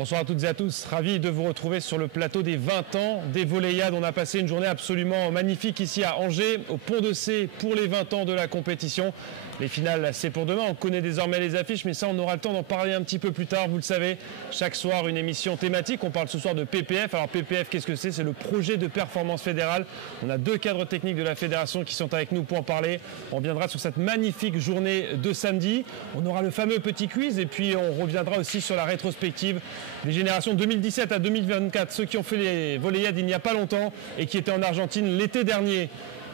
Bonsoir à toutes et à tous, ravi de vous retrouver sur le plateau des 20 ans des Volleyades. On a passé une journée absolument magnifique ici à Angers, au Pont de C pour les 20 ans de la compétition. Les finales, c'est pour demain, on connaît désormais les affiches, mais ça on aura le temps d'en parler un petit peu plus tard. Vous le savez, chaque soir une émission thématique, on parle ce soir de PPF. Alors PPF, qu'est-ce que c'est? C'est le projet de performance fédérale. On a deux cadres techniques de la fédération qui sont avec nous pour en parler. On reviendra sur cette magnifique journée de samedi. On aura le fameux petit quiz et puis on reviendra aussi sur la rétrospective des générations 2017 à 2024, ceux qui ont fait les Volleyades il n'y a pas longtemps et qui étaient en Argentine l'été dernier.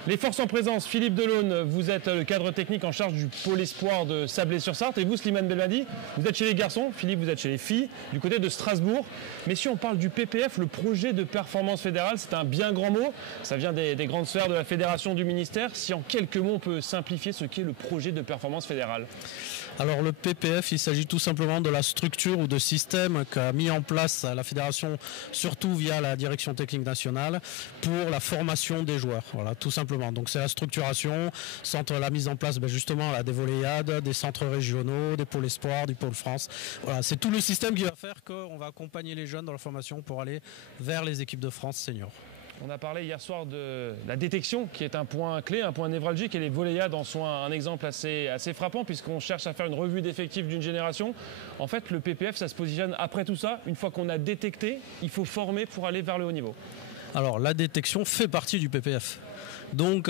Les forces en présence, Philippe Delaune, vous êtes le cadre technique en charge du pôle espoir de Sablé-sur-Sarthe. Et vous, Slimane Belmadi, vous êtes chez les garçons. Philippe, vous êtes chez les filles, du côté de Strasbourg. Messieurs, on parle du PPF, le projet de performance fédérale. C'est un bien grand mot. Ça vient des grandes sphères de la fédération, du ministère. Si en quelques mots, on peut simplifier ce qu'est le projet de performance fédérale. Alors le PPF, il s'agit tout simplement de la structure ou de système qu'a mis en place la fédération, surtout via la direction technique nationale, pour la formation des joueurs. Voilà, tout simplement. Donc c'est la structuration, centre la mise en place justement des Volleyades, des centres régionaux, des pôles espoirs, du pôle France. Voilà, c'est tout le système qui va faire qu'on va accompagner les jeunes dans la formation pour aller vers les équipes de France seniors. On a parlé hier soir de la détection qui est un point clé, un point névralgique, et les Volleyades en sont un exemple assez frappant puisqu'on cherche à faire une revue d'effectifs d'une génération. En fait, le PPF, ça se positionne après tout ça. Une fois qu'on a détecté, il faut former pour aller vers le haut niveau. Alors la détection fait partie du PPF. Donc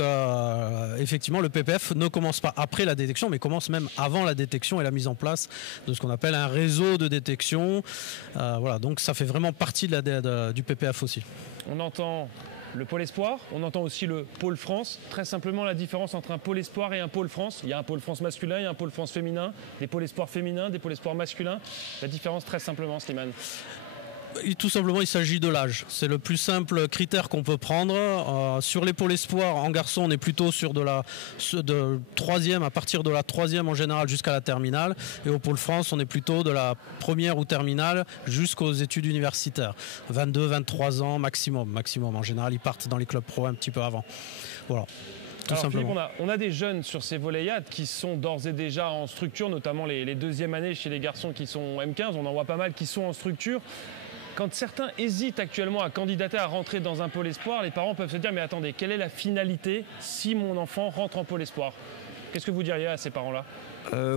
effectivement le PPF ne commence pas après la détection mais commence même avant la détection et la mise en place de ce qu'on appelle un réseau de détection. Voilà, donc ça fait vraiment partie du PPF aussi. On entend le pôle espoir, on entend aussi le pôle France. Très simplement, la différence entre un pôle espoir et un pôle France. Il y a un pôle France masculin, il y a un pôle France féminin, des pôles espoirs féminins, des pôles espoirs masculins. La différence très simplement, Slimane. Tout simplement, il s'agit de l'âge. C'est le plus simple critère qu'on peut prendre. Sur les pôles espoirs, en garçon, on est plutôt sur de troisième, à partir de la troisième en général jusqu'à la terminale. Et au pôle France, on est plutôt de la première ou terminale jusqu'aux études universitaires. 22, 23 ans maximum. En général, ils partent dans les clubs pro un petit peu avant. Voilà. Alors Philippe, on a des jeunes sur ces Volleyades qui sont d'ores et déjà en structure, notamment les deuxièmes années chez les garçons qui sont M15. On en voit pas mal qui sont en structure. Quand certains hésitent actuellement à candidater à rentrer dans un pôle espoir, les parents peuvent se dire mais attendez, quelle est la finalité si mon enfant rentre en pôle espoir? Qu'est-ce que vous diriez à ces parents-là?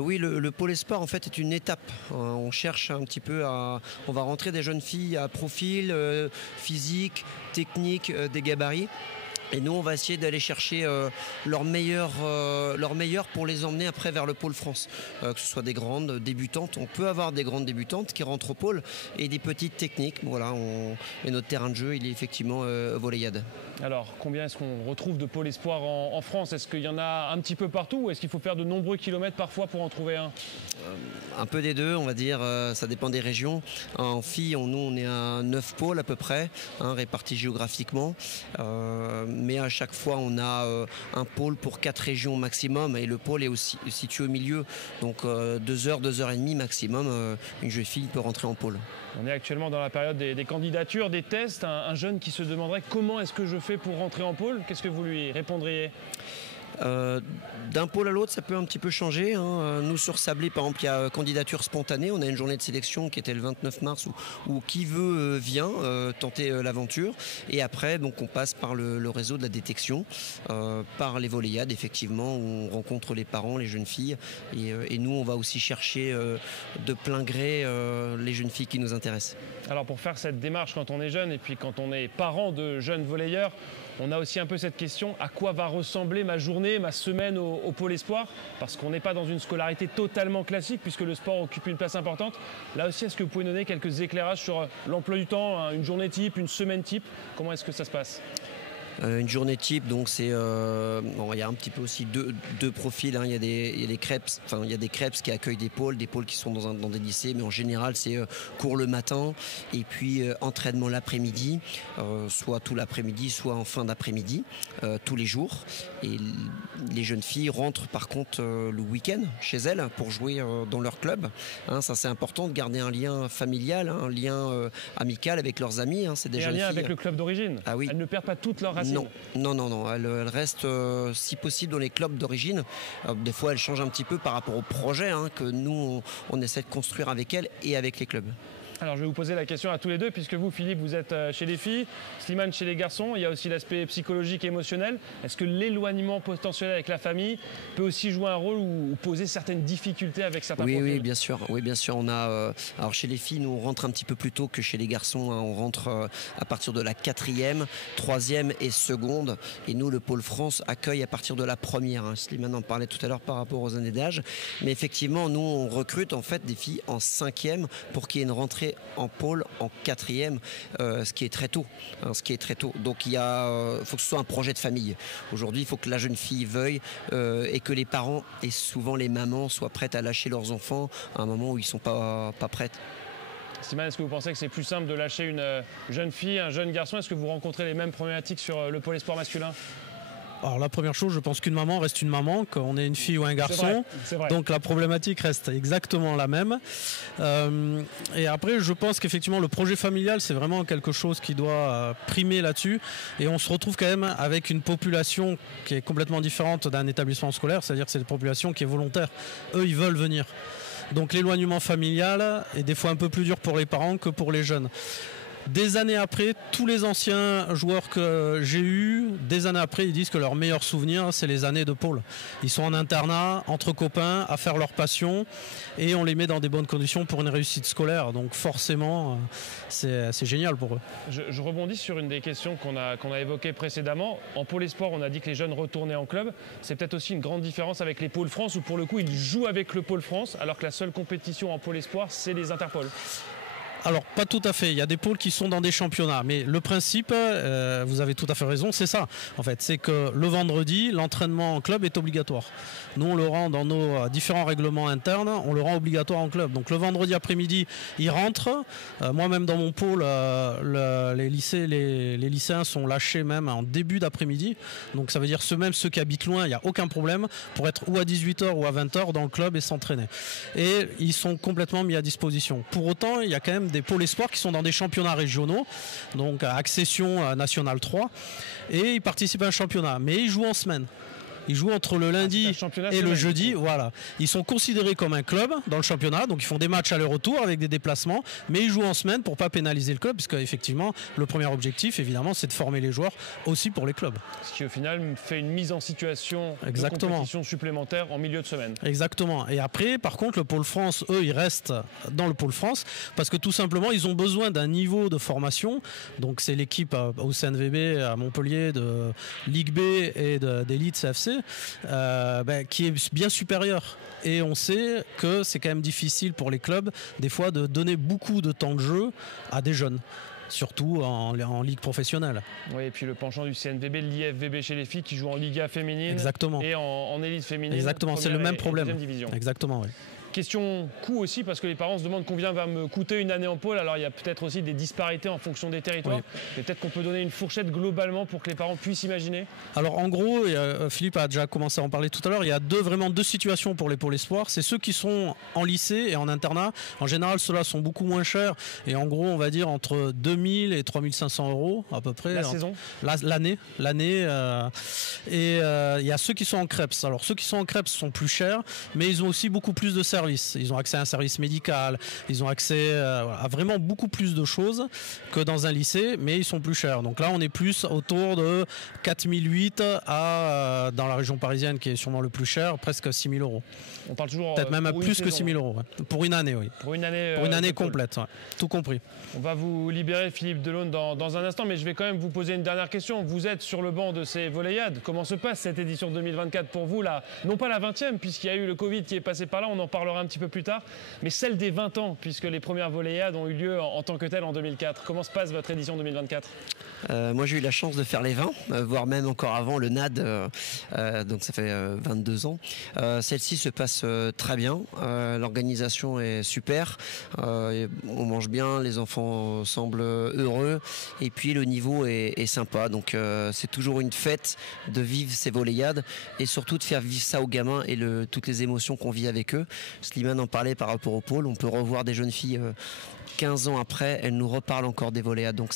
Oui, le pôle espoir en fait est une étape. On cherche un petit peu on va rentrer des jeunes filles à profil physique, technique, des gabarits. Et nous, on va essayer d'aller chercher leur meilleur pour les emmener après vers le pôle France. Que ce soit des grandes débutantes. On peut avoir des grandes débutantes qui rentrent au pôle et des petites techniques. Voilà, et notre terrain de jeu, il est effectivement Volleyade. Alors, combien est-ce qu'on retrouve de pôle espoir en France? Est-ce qu'il y en a un petit peu partout ou est-ce qu'il faut faire de nombreux kilomètres parfois pour en trouver un? Un peu des deux, on va dire. Ça dépend des régions. En filles, nous, on est à 9 pôles à peu près, répartis géographiquement. Mais à chaque fois on a un pôle pour 4 régions maximum et le pôle est aussi situé au milieu, donc 2 heures, 2 heures et demie maximum, une jeune fille peut rentrer en pôle. On est actuellement dans la période des candidatures, des tests. Un jeune qui se demanderait comment est-ce que je fais pour rentrer en pôle, qu'est-ce que vous lui répondriez? D'un pôle à l'autre, ça peut un petit peu changer. Nous, sur Sablé, par exemple, il y a candidature spontanée. On a une journée de sélection qui était le 29 mars où qui veut vient tenter l'aventure. Et après, donc, on passe par le réseau de la détection, par les Volleyades, effectivement, où on rencontre les parents, les jeunes filles. Et nous, on va aussi chercher de plein gré les jeunes filles qui nous intéressent. Alors, pour faire cette démarche quand on est jeune et puis quand on est parent de jeunes volleyeurs, on a aussi un peu cette question, à quoi va ressembler ma journée, ma semaine au pôle espoir? Parce qu'on n'est pas dans une scolarité totalement classique puisque le sport occupe une place importante. Là aussi, est-ce que vous pouvez donner quelques éclairages sur l'emploi du temps, une journée type, une semaine type? Comment est-ce que ça se passe? Une journée type, donc c'est il y a un petit peu aussi deux profils. Il y a des crêpes, il y a des crêpes qui accueillent des pôles qui sont dans des lycées, mais en général c'est cours le matin et puis entraînement l'après-midi, soit tout l'après-midi, soit en fin d'après-midi, tous les jours. Et les jeunes filles rentrent par contre le week-end chez elles pour jouer dans leur club. Ça c'est important de garder un lien familial, un lien amical avec leurs amis. C'est des jeunes filles. Et un lien avec le club d'origine. Ah oui. Elles ne perdent pas toutes leurs racines. Non. Elle reste si possible dans les clubs d'origine. Des fois, elle change un petit peu par rapport au projet que nous, on essaie de construire avec elle et avec les clubs. Alors je vais vous poser la question à tous les deux, puisque vous, Philippe, vous êtes chez les filles, Slimane chez les garçons. Il y a aussi l'aspect psychologique et émotionnel. Est-ce que l'éloignement potentiel avec la famille peut aussi jouer un rôle ou poser certaines difficultés avec certains profils? Oui, bien sûr. Oui, bien sûr. On a, alors chez les filles, nous on rentre un petit peu plus tôt que chez les garçons. On rentre à partir de la 4e, 3e et 2e. Et nous, le pôle France accueille à partir de la 1re. Slimane en parlait tout à l'heure par rapport aux années d'âge. Mais effectivement, nous on recrute en fait des filles en 5e pour qu'il y ait une rentrée en pôle en 4e, ce qui est très tôt. Donc il faut que ce soit un projet de famille. Aujourd'hui, il faut que la jeune fille veuille et que les parents et souvent les mamans soient prêtes à lâcher leurs enfants à un moment où ils ne sont pas prêts. Slimane, est-ce que vous pensez que c'est plus simple de lâcher une jeune fille, un jeune garçon? Est-ce que vous rencontrez les mêmes problématiques sur le pôle espoir masculin? Alors la première chose, je pense qu'une maman reste une maman, qu'on ait une fille ou un garçon. C'est vrai. Donc la problématique reste exactement la même. Et après, je pense qu'effectivement, le projet familial, c'est vraiment quelque chose qui doit primer là-dessus. Et on se retrouve quand même avec une population qui est complètement différente d'un établissement scolaire. C'est-à-dire que c'est une population qui est volontaire. Eux, ils veulent venir. Donc l'éloignement familial est des fois un peu plus dur pour les parents que pour les jeunes. Des années après, tous les anciens joueurs que j'ai eus, des années après, ils disent que leur meilleur souvenir, c'est les années de pôle. Ils sont en internat, entre copains, à faire leur passion, et on les met dans des bonnes conditions pour une réussite scolaire. Donc forcément, c'est génial pour eux. Je rebondis sur une des questions qu'on a évoquées précédemment. En pôle espoir, on a dit que les jeunes retournaient en club. C'est peut-être aussi une grande différence avec les pôles France, où pour le coup, ils jouent avec le pôle France, alors que la seule compétition en pôle espoir, c'est les interpôles. Alors pas tout à fait, il y a des pôles qui sont dans des championnats, mais le principe, vous avez tout à fait raison, c'est ça. En fait, c'est que le vendredi, l'entraînement en club est obligatoire. Nous, on le rend dans nos différents règlements internes, on le rend obligatoire en club. Donc le vendredi après-midi, ils rentrent. Moi-même dans mon pôle, les lycéens sont lâchés même en début d'après-midi. Donc ça veut dire ceux qui habitent loin, il n'y a aucun problème pour être ou à 18h ou à 20h dans le club et s'entraîner. Et ils sont complètement mis à disposition. Pour autant, il y a quand même des pôles espoirs qui sont dans des championnats régionaux, donc à accession nationale 3, et ils participent à un championnat, mais ils jouent en semaine. Ils jouent entre le lundi et le jeudi. Voilà. Ils sont considérés comme un club dans le championnat, donc ils font des matchs aller-retour avec des déplacements, mais ils jouent en semaine pour ne pas pénaliser le club, puisque effectivement le premier objectif, évidemment, c'est de former les joueurs aussi pour les clubs. Ce qui au final fait une mise en situation de compétition supplémentaire en milieu de semaine. Exactement. Et après, par contre, le pôle France, eux, ils restent dans le pôle France parce que tout simplement, ils ont besoin d'un niveau de formation. Donc c'est l'équipe au CNVB à Montpellier de Ligue B et d'Elite CFC. Qui est bien supérieur. Et on sait que c'est quand même difficile pour les clubs des fois de donner beaucoup de temps de jeu à des jeunes, surtout en ligue professionnelle. Oui, et puis le penchant du CNVB, l'IFVB chez les filles qui jouent en Liga féminine. Exactement. Et en élite féminine. Exactement, c'est le même problème. Exactement, oui. Question coût aussi, parce que les parents se demandent combien va me coûter une année en pôle. Alors il y a peut-être aussi des disparités en fonction des territoires. Oui. Mais peut-être qu'on peut donner une fourchette globalement pour que les parents puissent imaginer. Alors en gros, Philippe a déjà commencé à en parler tout à l'heure, il y a vraiment deux situations pour les pôles espoirs. C'est ceux qui sont en lycée et en internat. En général, ceux-là sont beaucoup moins chers. Et en gros, on va dire entre 2000 et 3500 € à peu près. La saison L'année. Et il y a ceux qui sont en CREPS. Alors ceux qui sont en CREPS sont plus chers, mais ils ont aussi beaucoup plus de services. Ils ont accès à un service médical, ils ont accès à vraiment beaucoup plus de choses que dans un lycée, mais ils sont plus chers. Donc là, on est plus autour de 4008 à, dans la région parisienne, qui est sûrement le plus cher, presque 6000 €. On parle toujours peut-être même plus que 6000 €. Ouais. Pour une année, oui. Pour une année complète, ouais. Tout compris. On va vous libérer, Philippe Delaune, dans un instant, mais je vais quand même vous poser une dernière question. Vous êtes sur le banc de ces Volleyades. Comment se passe cette édition 2024 pour vous là? Non pas la 20e, puisqu'il y a eu le Covid qui est passé par là, on en parlera un petit peu plus tard, mais celle des 20 ans, puisque les premières Volleyades ont eu lieu en tant que telles en 2004. Comment se passe votre édition 2024? Moi j'ai eu la chance de faire les 20, voire même encore avant le NAD, donc ça fait 22 ans. Celle-ci se passe très bien, l'organisation est super, on mange bien, les enfants semblent heureux et puis le niveau est sympa, donc c'est toujours une fête de vivre ces Volleyades et surtout de faire vivre ça aux gamins et toutes les émotions qu'on vit avec eux, Slimane en parlait par rapport au pôle. On peut revoir des jeunes filles 15 ans après, elles nous reparlent encore des volleyades. Donc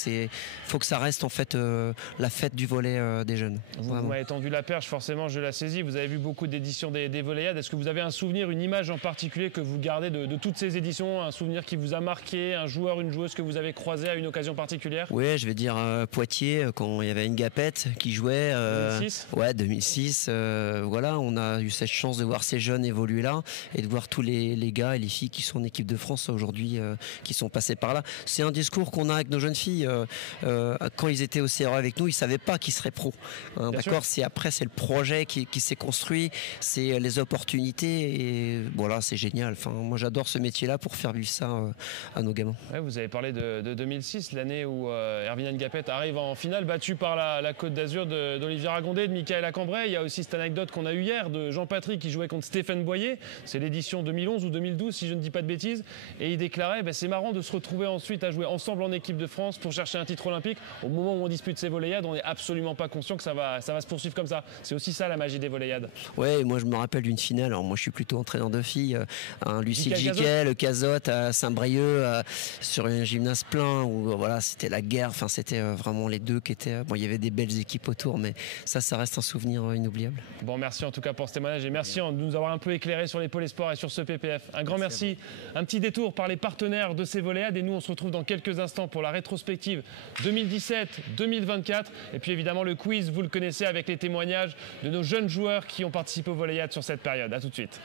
faut que ça reste en fait la fête du volley des jeunes. Vous m'avez tendu la perche, forcément je la saisis. Vous avez vu beaucoup d'éditions des volleyades. Est-ce que vous avez un souvenir, une image en particulier que vous gardez de toutes ces éditions? Un souvenir qui vous a marqué, un joueur, une joueuse que vous avez croisé à une occasion particulière? Oui, je vais dire Poitiers, quand il y avait une Gapette qui jouait. 2006 Ouais, 2006. Voilà, on a eu cette chance de voir ces jeunes évoluer là et de voir tous les gars et les filles qui sont en équipe de France aujourd'hui, qui sont passés par là. C'est un discours qu'on a avec nos jeunes filles. Quand ils étaient au CRE avec nous, ils ne savaient pas qu'ils seraient pros. Hein, d'accord. C'est le projet qui s'est construit, c'est les opportunités et voilà, c'est génial. Enfin, moi j'adore ce métier-là pour faire vivre ça à nos gamins. Ouais, vous avez parlé de 2006, l'année où Erwin Ngapet arrive en finale, battu par la Côte d'Azur d'Olivier Ragondé, de Michaela Cambrai. Il y a aussi cette anecdote qu'on a eue hier de Jean-Patrick qui jouait contre Stéphane Boyer. C'est l'édition 2011 ou 2012 si je ne dis pas de bêtises. Et il déclarait c'est marrant de se retrouver ensuite à jouer ensemble en équipe de France pour chercher un titre olympique. Au moment où on dispute ces volleyades, on n'est absolument pas conscient que ça va se poursuivre comme ça. C'est aussi ça la magie des volleyades. Ouais, moi je me rappelle d'une finale. Alors moi je suis plutôt entraîneur de filles. Lucie Giquel, le Cazotte à Saint-Brieuc sur un gymnase plein où voilà, c'était la guerre. Enfin, c'était vraiment les deux qui étaient. Bon, il y avait des belles équipes autour, mais ça reste un souvenir inoubliable. Bon, merci en tout cas pour ce témoignage et merci de nous avoir un peu éclairé sur les pôles espoirs et sur ce PPF. Un grand merci. Un petit détour par les partenaires de ces volleyades et nous on se retrouve dans quelques instants pour la rétrospective 2017-2024 et puis évidemment le quiz, vous le connaissez, avec les témoignages de nos jeunes joueurs qui ont participé aux volleyades sur cette période. A tout de suite.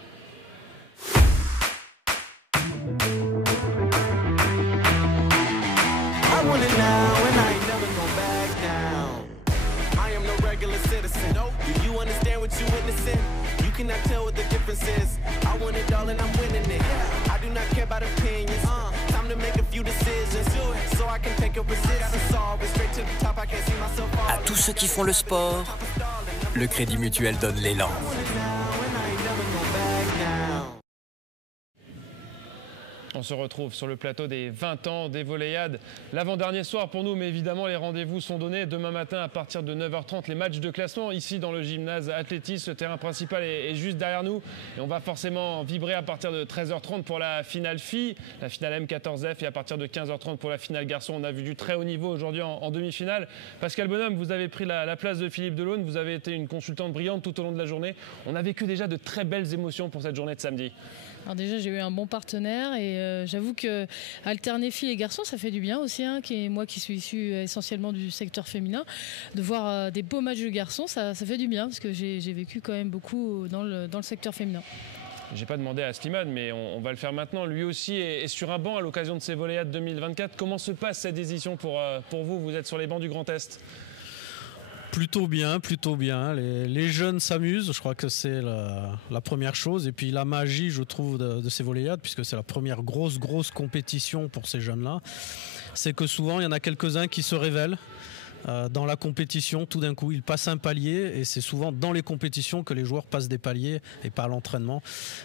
You cannot tell what the difference is. I want it all and I'm winning it. I do not care about opinions. Time to make a few decisions. So I can take a resistance. Always straight to the top. I can't see myself all. À tous ceux qui font le sport, le Crédit Mutuel donne l'élan. On se retrouve sur le plateau des 20 ans des volleyades. L'avant-dernier soir pour nous, mais évidemment les rendez-vous sont donnés. Demain matin à partir de 9h30, les matchs de classement ici dans le gymnase Athlétis. Le terrain principal est juste derrière nous. Et on va forcément vibrer à partir de 13h30 pour la finale filles, la finale M14F et à partir de 15h30 pour la finale garçon. On a vu du très haut niveau aujourd'hui en demi-finale. Pascal Bonhomme, vous avez pris la place de Philippe Delaune. Vous avez été une consultante brillante tout au long de la journée. On a vécu déjà de très belles émotions pour cette journée de samedi. Alors déjà j'ai eu un bon partenaire et j'avoue que alterner filles et garçons ça fait du bien aussi, moi qui suis issue essentiellement du secteur féminin, de voir des beaux matchs de garçons, ça fait du bien parce que j'ai vécu quand même beaucoup dans le secteur féminin. J'ai pas demandé à Slimane, mais on va le faire maintenant. Lui aussi est sur un banc à l'occasion de ces volleyades 2024. Comment se passe cette édition pour vous? Vous êtes sur les bancs du Grand Est. Plutôt bien. Les jeunes s'amusent, je crois que c'est la première chose. Et puis la magie, je trouve, de ces volleyades, puisque c'est la première grosse compétition pour ces jeunes-là, c'est que souvent, il y en a quelques-uns qui se révèlent. Dans la compétition, tout d'un coup, ils passent un palier et c'est souvent dans les compétitions que les joueurs passent des paliers et pas à l'entraînement.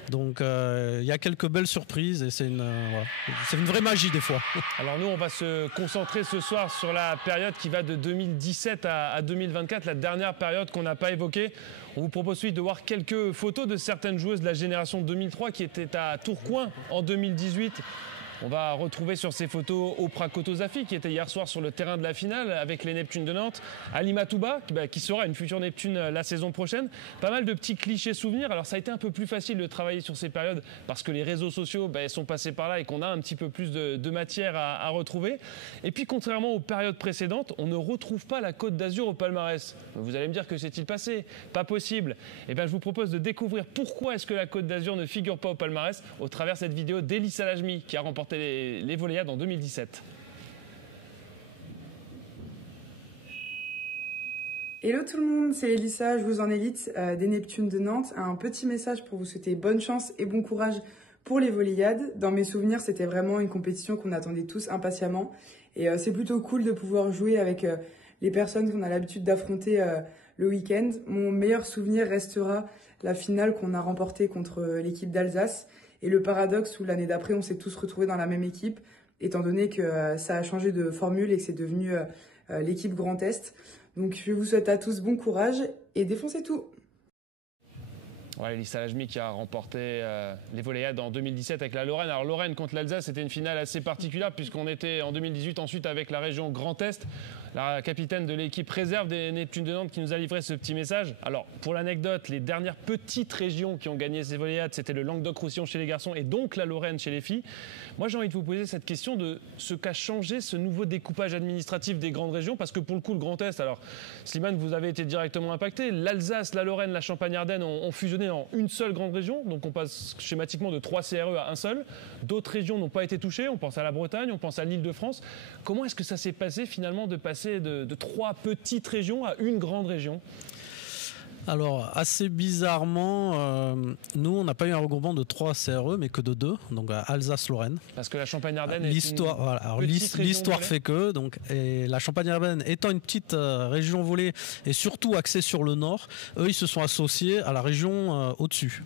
Donc il y a quelques belles surprises et c'est une vraie magie des fois. Alors nous, on va se concentrer ce soir sur la période qui va de 2017 à 2024, la dernière période qu'on n'a pas évoquée. On vous propose ensuite de voir quelques photos de certaines joueuses de la génération 2003 qui étaient à Tourcoing en 2018. On va retrouver sur ces photos Oprah Kotozafi qui était hier soir sur le terrain de la finale avec les Neptunes de Nantes. Alima Touba qui sera une future Neptune la saison prochaine. Pas mal de petits clichés souvenirs. Alors ça a été un peu plus facile de travailler sur ces périodes parce que les réseaux sociaux sont passés par là et qu'on a un petit peu plus de matière à retrouver. Et puis contrairement aux périodes précédentes, on ne retrouve pas la Côte d'Azur au palmarès. Vous allez me dire que s'est-il passé? Pas possible. Et bien je vous propose de découvrir pourquoi est-ce que la Côte d'Azur ne figure pas au palmarès au travers de cette vidéo d'Elissa Lajmi qui a remporté les volleyades en 2017. Hello tout le monde, c'est Elissa, je vous en élite des Neptunes de Nantes. Un petit message pour vous souhaiter bonne chance et bon courage pour les volleyades. Dans mes souvenirs, c'était vraiment une compétition qu'on attendait tous impatiemment. Et c'est plutôt cool de pouvoir jouer avec les personnes qu'on a l'habitude d'affronter le week-end. Mon meilleur souvenir restera la finale qu'on a remportée contre l'équipe d'Alsace. Et le paradoxe où l'année d'après, on s'est tous retrouvés dans la même équipe, étant donné que ça a changé de formule et que c'est devenu l'équipe Grand Est. Donc je vous souhaite à tous bon courage et défoncez tout. Ouais, Lisa Lajmi qui a remporté les Voléiades en 2017 avec la Lorraine. Alors Lorraine contre l'Alsace, c'était une finale assez particulière puisqu'on était en 2018 ensuite avec la région Grand Est. La capitaine de l'équipe réserve des Neptunes de Nantes qui nous a livré ce petit message. Alors pour l'anecdote, les dernières petites régions qui ont gagné ces Voléiades, c'était le Languedoc-Roussillon chez les garçons et donc la Lorraine chez les filles. Moi j'ai envie de vous poser cette question de ce qu'a changé ce nouveau découpage administratif des grandes régions, parce que pour le coup le Grand Est, alors Slimane, vous avez été directement impacté. L'Alsace, la Lorraine, la Champagne-Ardenne ont fusionné en une seule grande région, donc on passe schématiquement de 3 CRE à un seul. D'autres régions n'ont pas été touchées, on pense à la Bretagne, on pense à l'Île-de-France. Comment est-ce que ça s'est passé finalement de passer de 3 petites régions à une grande région ? Alors, assez bizarrement, nous, on n'a pas eu un regroupement de 3 CRE, mais que de 2, donc Alsace-Lorraine. Parce que la Champagne-Ardenne l'histoire fait que, donc, et la Champagne-Ardenne étant une petite région volée et surtout axée sur le nord, eux, ils se sont associés à la région au-dessus.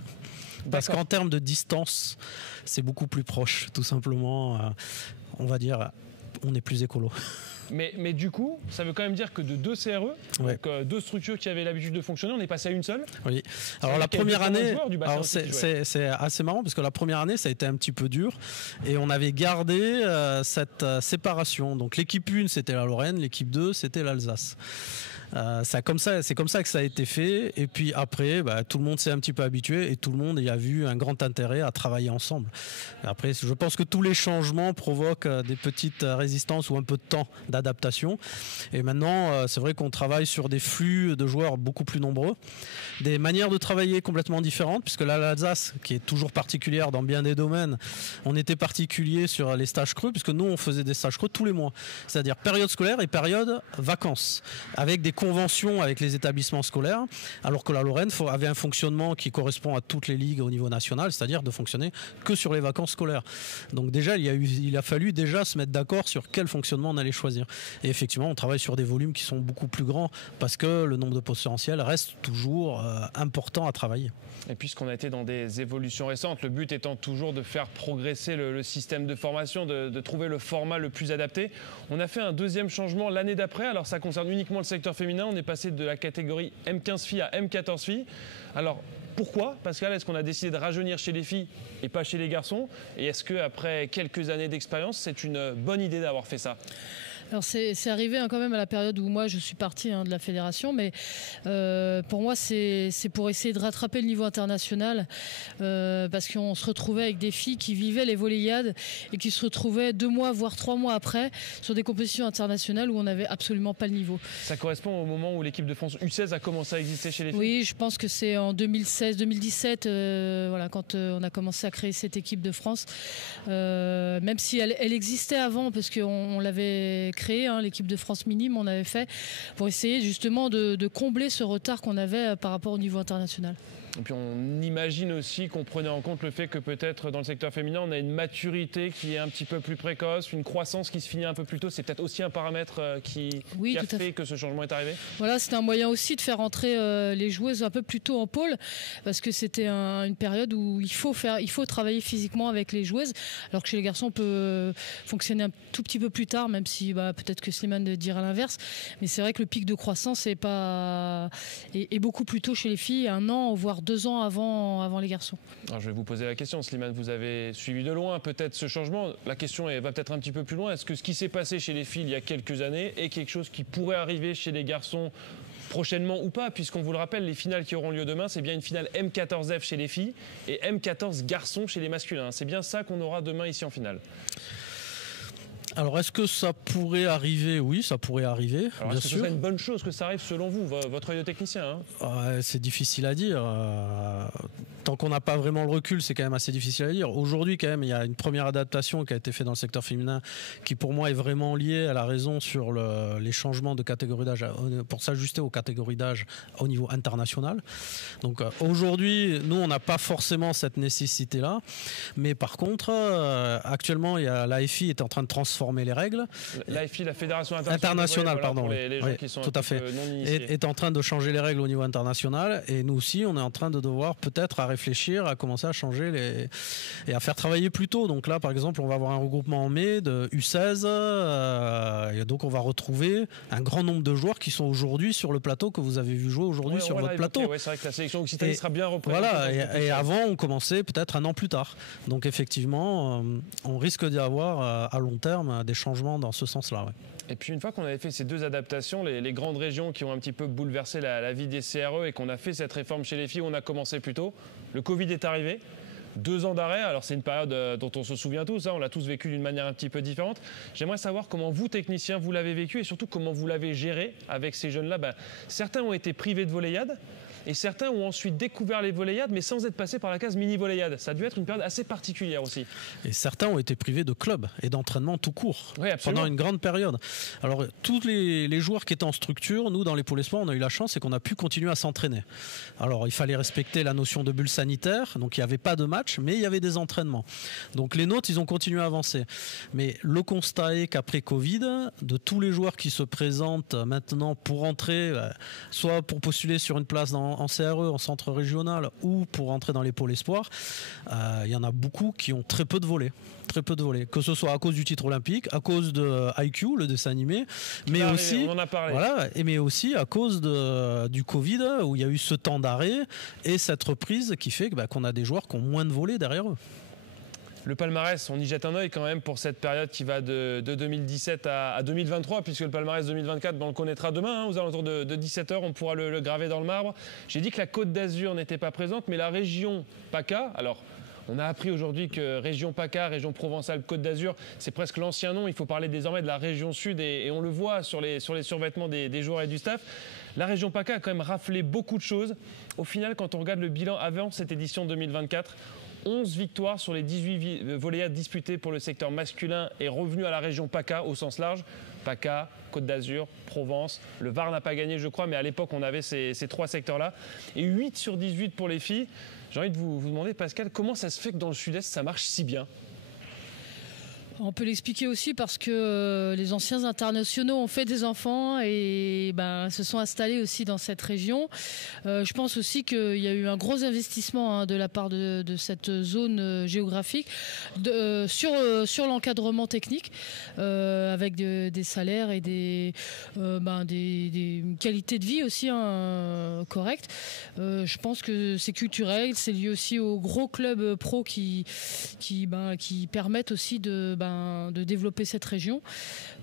Parce qu'en termes de distance, c'est beaucoup plus proche, tout simplement. On va dire, on est plus écolo. Mais du coup, ça veut quand même dire que de 2 CRE, ouais. donc 2 structures qui avaient l'habitude de fonctionner, on est passé à une seule. Oui. Alors la première année, c'est assez marrant parce que la première année, ça a été un petit peu dur et on avait gardé cette séparation. Donc l'équipe 1, c'était la Lorraine, l'équipe 2, c'était l'Alsace. C'est comme ça que ça a été fait, et puis après tout le monde s'est un petit peu habitué et tout le monde y a vu un grand intérêt à travailler ensemble. Après, je pense que tous les changements provoquent des petites résistances ou un peu de temps d'adaptation, et maintenant c'est vrai qu'on travaille sur des flux de joueurs beaucoup plus nombreux, des manières de travailler complètement différentes, puisque là l'Alsace, qui est toujours particulière dans bien des domaines, on était particulier sur les stages creux, puisque nous on faisait des stages creux tous les mois, c'est-à-dire période scolaire et période vacances, avec des conventions avec les établissements scolaires, alors que la Lorraine avait un fonctionnement qui correspond à toutes les ligues au niveau national, c'est-à-dire de fonctionner que sur les vacances scolaires. Donc déjà, il a fallu déjà se mettre d'accord sur quel fonctionnement on allait choisir. Et effectivement, on travaille sur des volumes qui sont beaucoup plus grands parce que le nombre de potentiels reste toujours important à travailler. Et puisqu'on a été dans des évolutions récentes, le but étant toujours de faire progresser le système de formation, de trouver le format le plus adapté, on a fait un deuxième changement l'année d'après. Alors ça concerne uniquement le secteur féminin. On est passé de la catégorie M15 filles à M14 filles. Alors pourquoi ? Pascal, est-ce qu'on a décidé de rajeunir chez les filles et pas chez les garçons ? Et est-ce qu'après quelques années d'expérience, c'est une bonne idée d'avoir fait ça ? Alors c'est arrivé quand même à la période où moi je suis partie de la fédération, mais pour moi c'est pour essayer de rattraper le niveau international, parce qu'on se retrouvait avec des filles qui vivaient les Voléiades et qui se retrouvaient 2 mois voire 3 mois après sur des compétitions internationales où on n'avait absolument pas le niveau. Ça correspond au moment où l'équipe de France U16 a commencé à exister chez les filles ? Oui, je pense que c'est en 2016-2017, voilà, quand on a commencé à créer cette équipe de France, même si elle existait avant, parce qu'on l'avait créé, l'équipe de France minime, on avait fait pour essayer justement de combler ce retard qu'on avait par rapport au niveau international. Et puis on imagine aussi qu'on prenait en compte le fait que peut-être dans le secteur féminin, on a une maturité qui est un petit peu plus précoce, une croissance qui se finit un peu plus tôt. C'est peut-être aussi un paramètre qui a fait que ce changement est arrivé ? Voilà, c'était un moyen aussi de faire entrer les joueuses un peu plus tôt en pôle, parce que c'était une période où il faut travailler physiquement avec les joueuses, alors que chez les garçons on peut fonctionner un tout petit peu plus tard, même si peut-être que Slimane dira l'inverse. Mais c'est vrai que le pic de croissance est beaucoup plus tôt chez les filles, 1 an voire 2 ans avant les garçons. Alors je vais vous poser la question, Slimane, vous avez suivi de loin peut-être ce changement. La question va peut-être un petit peu plus loin. Est-ce que ce qui s'est passé chez les filles il y a quelques années est quelque chose qui pourrait arriver chez les garçons prochainement ou pas, puisqu'on vous le rappelle, les finales qui auront lieu demain, c'est bien une finale M14F chez les filles et M14 garçons chez les masculins. C'est bien ça qu'on aura demain ici en finale. Alors, est-ce que ça pourrait arriver ? Oui, ça pourrait arriver, alors, bien sûr. Est-ce que ce serait une bonne chose que ça arrive selon vous, votre œil de technicien ? C'est difficile à dire. Tant qu'on n'a pas vraiment le recul, c'est quand même assez difficile à dire. Aujourd'hui, quand même, il y a une première adaptation qui a été faite dans le secteur féminin qui, pour moi, est vraiment liée à la raison sur les changements de catégorie d'âge pour s'ajuster aux catégories d'âge au niveau international. Donc, aujourd'hui, nous, on n'a pas forcément cette nécessité-là. Mais par contre, actuellement, l'AFI est en train de transformer les règles. L'AFI, la Fédération internationale, pardon. Pour les gens qui sont tout à fait. Non initiés. Est en train de changer les règles au niveau international. Et nous aussi, on est en train de devoir peut-être réfléchir à commencer à changer et à faire travailler plus tôt. Donc là, par exemple, on va avoir un regroupement en mai de U16 et donc on va retrouver un grand nombre de joueurs qui sont aujourd'hui sur le plateau que vous avez vu jouer aujourd'hui sur votre plateau. Ouais, c'est vrai que la sélection Occitanie sera bien représentée. Voilà, et avant, on commençait peut-être un an plus tard. Donc effectivement, on risque d'y avoir à long terme des changements dans ce sens-là. Ouais. Et puis une fois qu'on avait fait ces deux adaptations, les grandes régions qui ont un petit peu bouleversé la vie des CRE et qu'on a fait cette réforme chez les filles, on a commencé plus tôt. Le Covid est arrivé. 2 ans d'arrêt, alors c'est une période dont on se souvient tous, on l'a tous vécu d'une manière un petit peu différente. J'aimerais savoir comment vous, techniciens, vous l'avez vécu et surtout comment vous l'avez géré avec ces jeunes-là. Certains ont été privés de volleyade et certains ont ensuite découvert les volleyades mais sans être passés par la case mini-volleyade. Ça a dû être une période assez particulière aussi. Et certains ont été privés de club et d'entraînement tout court pendant une grande période. Alors tous les joueurs qui étaient en structure, nous dans les pôles espoirs, on a eu la chance et qu'on a pu continuer à s'entraîner. Alors il fallait respecter la notion de bulle sanitaire, donc il n'y avait pas de match, mais il y avait des entraînements. Donc les nôtres, ils ont continué à avancer. Mais le constat est qu'après Covid, de tous les joueurs qui se présentent maintenant pour entrer, soit pour postuler sur une place en CRE, en centre régional, ou pour entrer dans les pôles espoirs, il y en a beaucoup qui ont très peu de volets. Très peu de volets, que ce soit à cause du titre olympique, à cause de IQ, le dessin animé, mais aussi, on en a parlé. Voilà, mais aussi à cause du Covid, où il y a eu ce temps d'arrêt et cette reprise qui fait qu'on a des joueurs qui ont moins de volets derrière eux. Le palmarès, on y jette un œil quand même pour cette période qui va de 2017 à 2023, puisque le palmarès 2024, on le connaîtra demain, aux alentours de 17h, on pourra le graver dans le marbre. J'ai dit que la Côte d'Azur n'était pas présente, mais la région PACA, alors on a appris aujourd'hui que région PACA, région Provence-Alpes-Côte d'Azur, c'est presque l'ancien nom, il faut parler désormais de la région Sud et on le voit sur les survêtements des joueurs et du staff. La région PACA a quand même raflé beaucoup de choses. Au final, quand on regarde le bilan avant cette édition 2024, 11 victoires sur les 18 volleyades disputées pour le secteur masculin est revenu à la région PACA au sens large. PACA, Côte d'Azur, Provence. Le Var n'a pas gagné, je crois, mais à l'époque, on avait ces 3 secteurs-là. Et 8 sur 18 pour les filles. J'ai envie de vous demander, Pascal, comment ça se fait que dans le Sud-Est, ça marche si bien ? On peut l'expliquer aussi parce que les anciens internationaux ont fait des enfants et se sont installés aussi dans cette région. Je pense aussi qu'il y a eu un gros investissement de la part de cette zone géographique sur l'encadrement technique avec des salaires et des qualités de vie aussi correctes. Je pense que c'est culturel, c'est lié aussi aux gros clubs pro qui permettent aussi de développer cette région.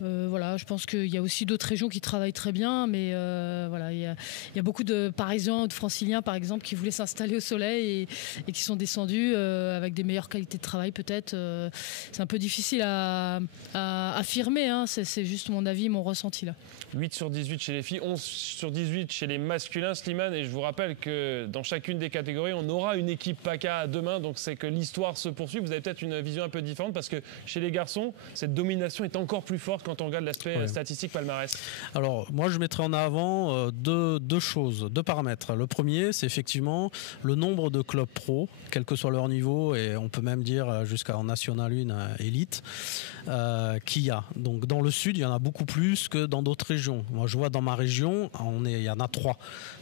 Je pense qu'il y a aussi d'autres régions qui travaillent très bien, mais il y a beaucoup de Parisiens, de Franciliens par exemple, qui voulaient s'installer au soleil et qui sont descendus avec des meilleures qualités de travail peut-être. C'est un peu difficile à affirmer, c'est juste mon avis, mon ressenti là. 8 sur 18 chez les filles, 11 sur 18 chez les masculins, Slimane, et je vous rappelle que dans chacune des catégories, on aura une équipe PACA demain, donc c'est que l'histoire se poursuit. Vous avez peut-être une vision un peu différente parce que chez les garçons, cette domination est encore plus forte quand on regarde l'aspect statistique palmarès. Alors moi je mettrais en avant deux paramètres. Le premier, c'est effectivement le nombre de clubs pro, quel que soit leur niveau, et on peut même dire jusqu'à en National 1 élite, qu'il y a. Donc dans le sud, il y en a beaucoup plus que dans d'autres régions. Moi je vois dans ma région, il y en a 3.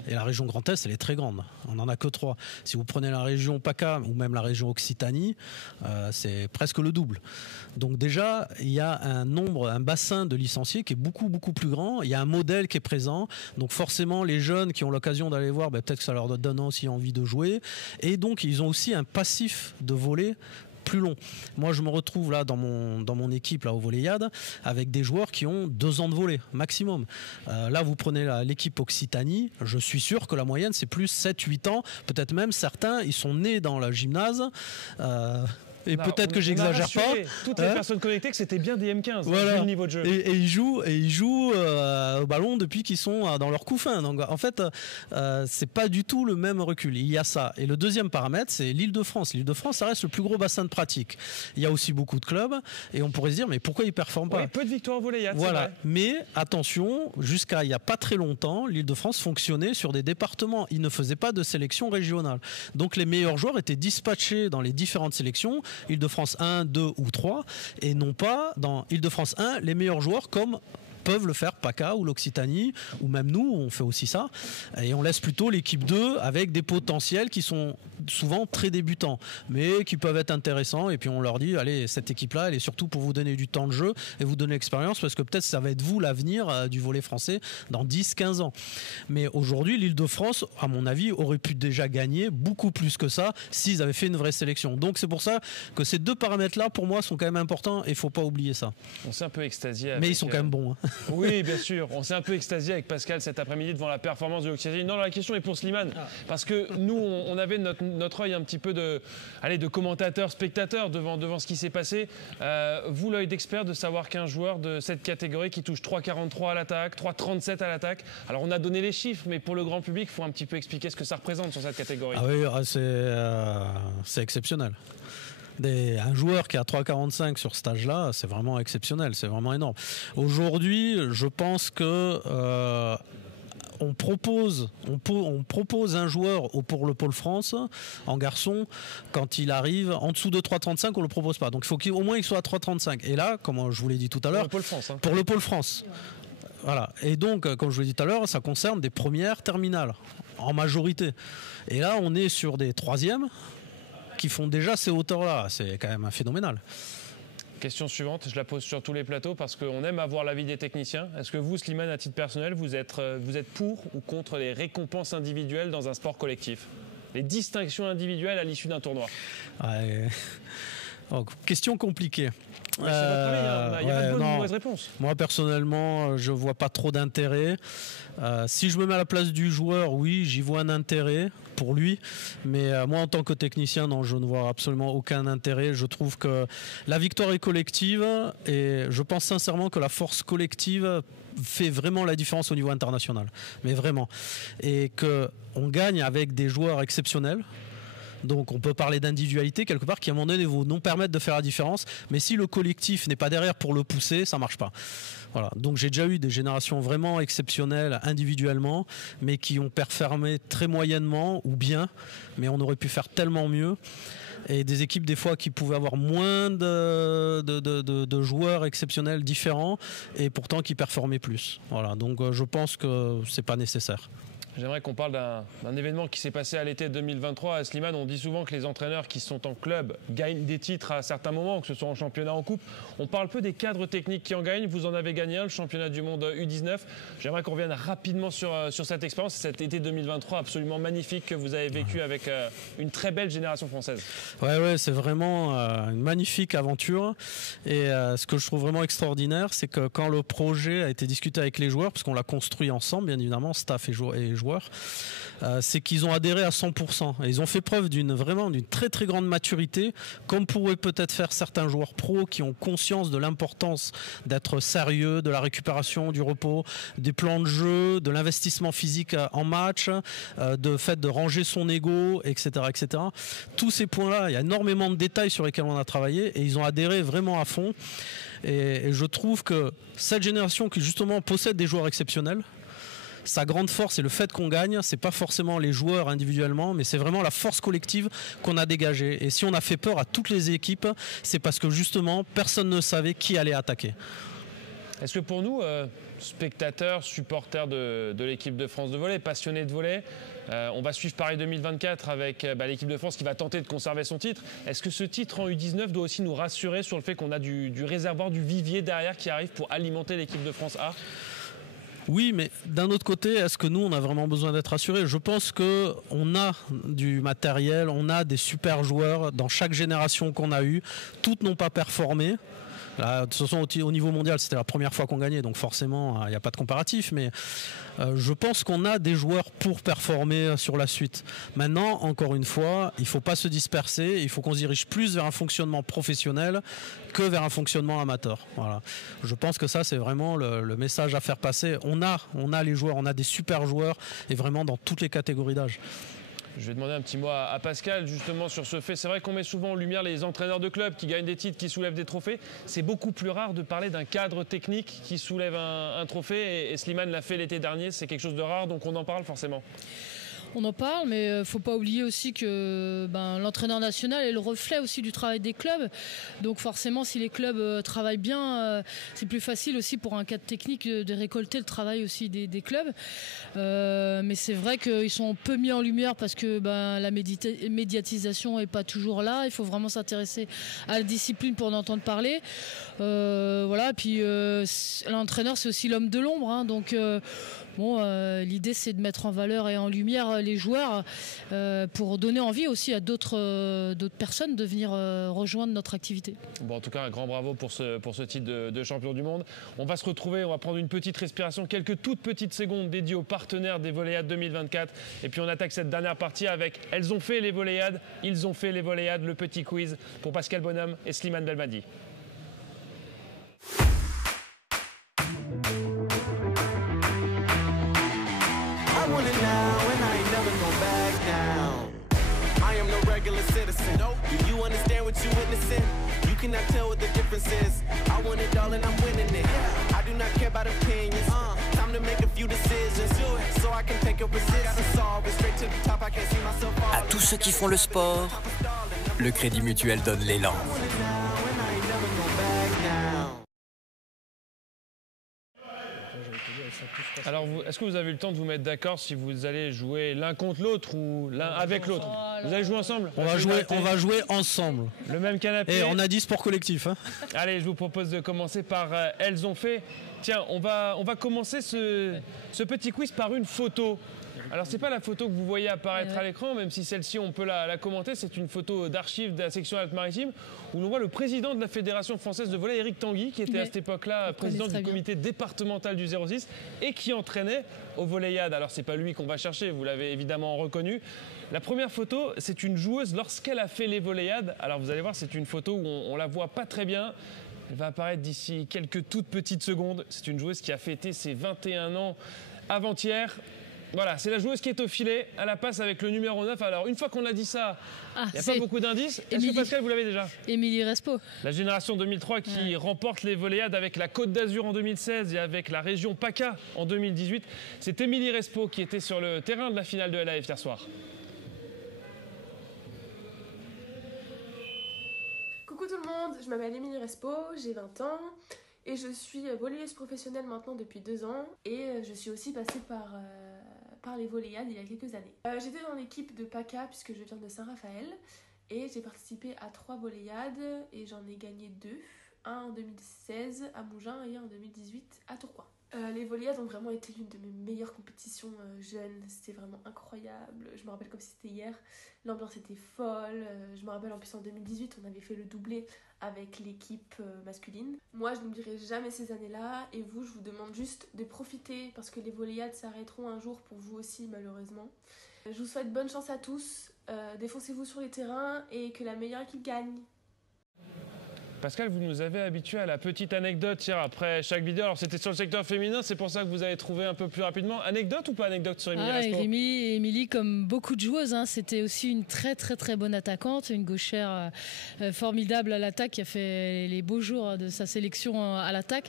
Et la région Grand Est, elle est très grande. On n'en a que 3. Si vous prenez la région PACA ou même la région Occitanie, c'est presque le double. Donc déjà, il y a un bassin de licenciés qui est beaucoup, beaucoup plus grand. Il y a un modèle qui est présent. Donc forcément, les jeunes qui ont l'occasion d'aller voir, peut-être que ça leur donne aussi envie de jouer. Et donc, ils ont aussi un passif de volley plus long. Moi, je me retrouve là dans mon équipe là au volleyade avec des joueurs qui ont 2 ans de volley maximum. Là, vous prenez l'équipe Occitanie, je suis sûr que la moyenne c'est plus 7-8 ans, peut-être même certains, ils sont nés dans le gymnase. Et peut-être que j'exagère pas. Toutes les personnes connectées que c'était bien des M15, voilà. Le niveau de jeu. Et ils jouent au ballon depuis qu'ils sont dans leur couffin. Donc en fait, c'est pas du tout le même recul. Il y a ça. Et le deuxième paramètre, c'est l'Île-de-France. L'Île-de-France, ça reste le plus gros bassin de pratique. Il y a aussi beaucoup de clubs. Et on pourrait se dire, mais pourquoi ils performent pas ? Peu de victoires au volleyade. Voilà. Mais attention, jusqu'à il y a pas très longtemps, l'Île-de-France fonctionnait sur des départements. Ils ne faisaient pas de sélection régionale. Donc les meilleurs joueurs étaient dispatchés dans les différentes sélections. Île-de-France 1, 2 ou 3, et non pas dans Île-de-France 1 les meilleurs joueurs comme peuvent le faire, PACA ou l'Occitanie, ou même nous, on fait aussi ça. Et on laisse plutôt l'équipe 2 avec des potentiels qui sont souvent très débutants, mais qui peuvent être intéressants. Et puis on leur dit, allez, cette équipe-là, elle est surtout pour vous donner du temps de jeu et vous donner l'expérience, parce que peut-être ça va être vous l'avenir du volley français dans 10-15 ans. Mais aujourd'hui, l'Île-de-France, à mon avis, aurait pu déjà gagner beaucoup plus que ça s'ils avaient fait une vraie sélection. Donc c'est pour ça que ces deux paramètres-là, pour moi, sont quand même importants et il ne faut pas oublier ça. On s'est un peu extasié. Mais ils sont quand même bons. Hein. Oui, bien sûr. On s'est un peu extasié avec Pascal cet après-midi devant la performance de l'Occitanie. Non, la question est pour Slimane. Parce que nous, on avait notre œil un petit peu de commentateur, spectateur devant ce qui s'est passé. Vous, l'œil d'expert, de savoir qu'un joueur de cette catégorie qui touche 3,43 à l'attaque, 3,37 à l'attaque. Alors on a donné les chiffres, mais pour le grand public, il faut un petit peu expliquer ce que ça représente sur cette catégorie. Ah oui, c'est exceptionnel. Un joueur qui a 3,45 sur cet âge-là, c'est vraiment exceptionnel, c'est vraiment énorme. Aujourd'hui, je pense que on propose un joueur pour le Pôle France en garçon, quand il arrive en dessous de 3,35, on ne le propose pas. Donc il faut qu'au moins il soit à 3,35. Et là, comme je vous l'ai dit tout à l'heure, pour le Pôle France. Voilà. Et donc, comme je vous l'ai dit tout à l'heure, ça concerne des premières terminales, en majorité. Et là, on est sur des troisièmes qui font déjà ces hauteurs-là. C'est quand même phénoménal. Question suivante, je la pose sur tous les plateaux parce qu'on aime avoir l'avis des techniciens. Est-ce que vous, Slimane, à titre personnel, vous êtes pour ou contre les récompenses individuelles dans un sport collectif? Les distinctions individuelles à l'issue d'un tournoi? Question compliquée. C'est votre avis, il n'y a pas de bonne ou de mauvaise réponse. Moi, personnellement, je ne vois pas trop d'intérêt. Si je me mets à la place du joueur, oui, j'y vois un intérêt pour lui. Mais moi, en tant que technicien, non, je ne vois absolument aucun intérêt. Je trouve que la victoire est collective et je pense sincèrement que la force collective fait vraiment la différence au niveau international. Mais vraiment. Et qu'on gagne avec des joueurs exceptionnels. Donc on peut parler d'individualité quelque part qui à un moment donné vont nous permettre de faire la différence, mais si le collectif n'est pas derrière pour le pousser, ça marche pas. Voilà. Donc j'ai déjà eu des générations vraiment exceptionnelles individuellement, mais qui ont performé très moyennement ou bien, mais on aurait pu faire tellement mieux. Et des équipes des fois qui pouvaient avoir moins de joueurs exceptionnels différents et pourtant qui performaient plus. Voilà. Donc je pense que c'est pas nécessaire. J'aimerais qu'on parle d'un événement qui s'est passé à l'été 2023. À Slimane, on dit souvent que les entraîneurs qui sont en club gagnent des titres à certains moments, que ce soit en championnat, en coupe. On parle peu des cadres techniques qui en gagnent. Vous en avez gagné un, le championnat du monde U19. J'aimerais qu'on revienne rapidement sur cette expérience, cet été 2023 absolument magnifique que vous avez vécu avec une très belle génération française. Ouais, c'est vraiment une magnifique aventure. Et ce que je trouve vraiment extraordinaire, c'est que quand le projet a été discuté avec les joueurs, parce qu'on l'a construit ensemble, bien évidemment, staff et joueurs, c'est qu'ils ont adhéré à 100%. Et ils ont fait preuve d'une très très grande maturité, comme pourraient peut-être faire certains joueurs pros qui ont conscience de l'importance d'être sérieux, de la récupération, du repos, des plans de jeu, de l'investissement physique en match, de fait de ranger son ego, etc., etc. Tous ces points-là, il y a énormément de détails sur lesquels on a travaillé et ils ont adhéré vraiment à fond. Et je trouve que cette génération qui justement possède des joueurs exceptionnels, sa grande force et le fait qu'on gagne, c'est pas forcément les joueurs individuellement, mais c'est vraiment la force collective qu'on a dégagée. Et si on a fait peur à toutes les équipes, c'est parce que justement personne ne savait qui allait attaquer. Est-ce que pour nous, spectateurs, supporters de l'équipe de France de volley, passionnés de volley, on va suivre Paris 2024 avec l'équipe de France qui va tenter de conserver son titre. Est-ce que ce titre en U19 doit aussi nous rassurer sur le fait qu'on a du réservoir, du vivier derrière qui arrive pour alimenter l'équipe de France A ? Oui, mais d'un autre côté, est-ce que nous, on a vraiment besoin d'être rassurés? Je pense qu'on a du matériel, on a des super joueurs dans chaque génération qu'on a eue. Toutes n'ont pas performé. Là, de toute façon, au niveau mondial, c'était la première fois qu'on gagnait, donc forcément, il n'y a pas de comparatif. Mais je pense qu'on a des joueurs pour performer sur la suite. Maintenant, encore une fois, il ne faut pas se disperser. Il faut qu'on se dirige plus vers un fonctionnement professionnel que vers un fonctionnement amateur. Voilà. Je pense que ça, c'est vraiment le message à faire passer. On a les joueurs, on a des super joueurs, et vraiment dans toutes les catégories d'âge. Je vais demander un petit mot à Pascal justement sur ce fait. C'est vrai qu'on met souvent en lumière les entraîneurs de clubs qui gagnent des titres, qui soulèvent des trophées. C'est beaucoup plus rare de parler d'un cadre technique qui soulève un trophée. Et Slimane l'a fait l'été dernier. C'est quelque chose de rare, donc on en parle forcément. On en parle, mais il ne faut pas oublier aussi que l'entraîneur national est le reflet aussi du travail des clubs. Donc forcément, si les clubs travaillent bien, c'est plus facile aussi pour un cadre technique de récolter le travail aussi des clubs. Mais c'est vrai qu'ils sont peu mis en lumière parce que la médiatisation n'est pas toujours là. Il faut vraiment s'intéresser à la discipline pour en entendre parler. Voilà. Puis l'entraîneur, c'est aussi l'homme de l'ombre. Hein, donc l'idée, c'est de mettre en valeur et en lumière les joueurs pour donner envie aussi à d'autres personnes de venir rejoindre notre activité. Bon, en tout cas, un grand bravo pour ce titre de champion du monde. On va se retrouver, on va prendre une petite respiration, quelques toutes petites secondes dédiées aux partenaires des Voléiades 2024. Et puis on attaque cette dernière partie avec « Elles ont fait les Voléiades, ils ont fait les Voléiades », le petit quiz pour Pascal Bonhomme et Slimane Belmadi. Citizen. Do you understand what you're witnessing? You cannot tell what the difference is. I want it all and I'm winning it. I do not care about opinions. Time to make a few decisions. So I can take a resistance. Solve it straight to the top. I can't see myself all. À tous ceux qui font le sport, le Crédit Mutuel donne l'élan. Alors, est-ce que vous avez eu le temps de vous mettre d'accord si vous allez jouer l'un contre l'autre ou l'un avec l'autre? Vous allez jouer ensemble? On va jouer ensemble. Le même canapé. Et on a dit sport collectif. Hein. Allez, je vous propose de commencer par Elles ont fait. Tiens, on va commencer ce petit quiz par une photo. Alors, c'est pas la photo que vous voyez apparaître à l'écran, même si celle-ci, on peut la commenter. C'est une photo d'archives de la section Alpes-Maritimes où l'on voit le président de la Fédération française de volley, Éric Tanguy, qui était à cette époque-là président du comité départemental du 06 et qui entraînait aux Voléiades. Alors, c'est pas lui qu'on va chercher, vous l'avez évidemment reconnu. La première photo, c'est une joueuse lorsqu'elle a fait les Voléiades. Alors, vous allez voir, c'est une photo où on la voit pas très bien. Elle va apparaître d'ici quelques toutes petites secondes. C'est une joueuse qui a fêté ses 21 ans avant-hier. Voilà, c'est la joueuse qui est au filet, à la passe avec le numéro 9. Alors, une fois qu'on a dit ça, il n'y a pas beaucoup d'indices. Est-ce que Pascal, vous l'avez déjà? Émilie Respo. La génération 2003 qui remporte les Voléiades avec la Côte d'Azur en 2016 et avec la région PACA en 2018. C'est Émilie Respo qui était sur le terrain de la finale de LAF hier soir. Coucou tout le monde, je m'appelle Émilie Respo, j'ai 20 ans. Et je suis volleyeuse professionnelle maintenant depuis 2 ans. Et je suis aussi passée par les Voléiades il y a quelques années. J'étais dans l'équipe de PACA puisque je viens de Saint-Raphaël. Et j'ai participé à 3 Voléiades et j'en ai gagné 2. Un en 2016 à Mougins et un en 2018 à Tourcoing. Les Voléiades ont vraiment été l'une de mes meilleures compétitions jeunes. C'était vraiment incroyable. Je me rappelle comme si c'était hier. L'ambiance était folle. Je me rappelle en plus en 2018, on avait fait le doublé avec l'équipe masculine. Moi, je n'oublierai jamais ces années-là. Et vous, je vous demande juste de profiter parce que les Voléiades s'arrêteront un jour pour vous aussi, malheureusement. Je vous souhaite bonne chance à tous. Défoncez-vous sur les terrains et que la meilleure équipe gagne. Pascal, vous nous avez habitués à la petite anecdote hier après chaque vidéo. Alors c'était sur le secteur féminin, c'est pour ça que vous avez trouvé un peu plus rapidement. Anecdote ou pas anecdote sur Émilie Respo? Émilie, comme beaucoup de joueuses, hein, c'était aussi une très très très bonne attaquante, une gauchère formidable à l'attaque qui a fait les beaux jours de sa sélection à l'attaque.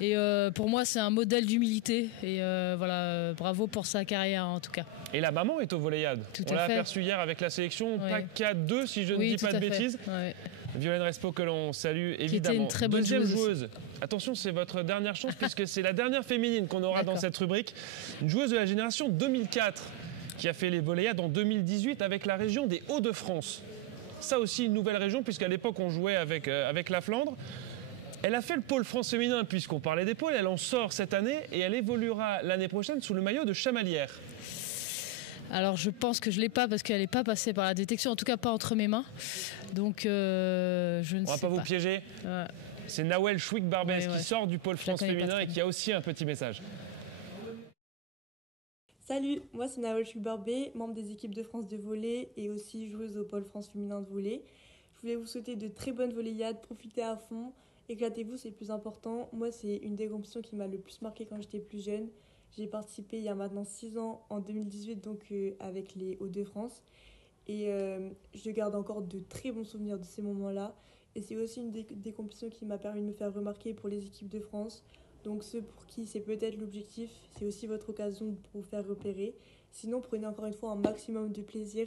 Et pour moi, c'est un modèle d'humilité. Et voilà, bravo pour sa carrière en tout cas. Et la maman est aux Voléiades. On l'a aperçu hier avec la sélection PACA 2, si je ne dis pas de bêtises. Ouais. Violaine Respo que l'on salue évidemment. Une très bonne Deuxième joueuse. Attention, c'est votre dernière chance puisque c'est la dernière féminine qu'on aura dans cette rubrique. Une joueuse de la génération 2004 qui a fait les Voléiades en 2018 avec la région des Hauts-de-France. Ça aussi une nouvelle région puisqu'à l'époque on jouait avec la Flandre. Elle a fait le pôle France féminin puisqu'on parlait des pôles. Elle en sort cette année et elle évoluera l'année prochaine sous le maillot de Chamalières. Alors je pense que je ne l'ai pas parce qu'elle n'est pas passée par la détection, en tout cas pas entre mes mains. Donc je ne sais pas. On va pas vous piéger. Ouais. C'est Nawel Chouik-Barbès qui sort du pôle France féminin et qui a aussi un petit message. Salut, moi c'est Nawel Chouik-Barbès, membre des équipes de France de volley et aussi joueuse au pôle France féminin de volley. Je voulais vous souhaiter de très bonnes Voléiades, profitez à fond, éclatez-vous, c'est le plus important. Moi c'est une des compétitions qui m'a le plus marqué quand j'étais plus jeune. J'ai participé il y a maintenant 6 ans, en 2018, donc avec les Hauts-de-France. Et je garde encore de très bons souvenirs de ces moments-là. Et c'est aussi une des compétitions qui m'a permis de me faire remarquer pour les équipes de France. Donc ceux pour qui c'est peut-être l'objectif, c'est aussi votre occasion pour vous faire repérer. Sinon, prenez encore une fois un maximum de plaisir.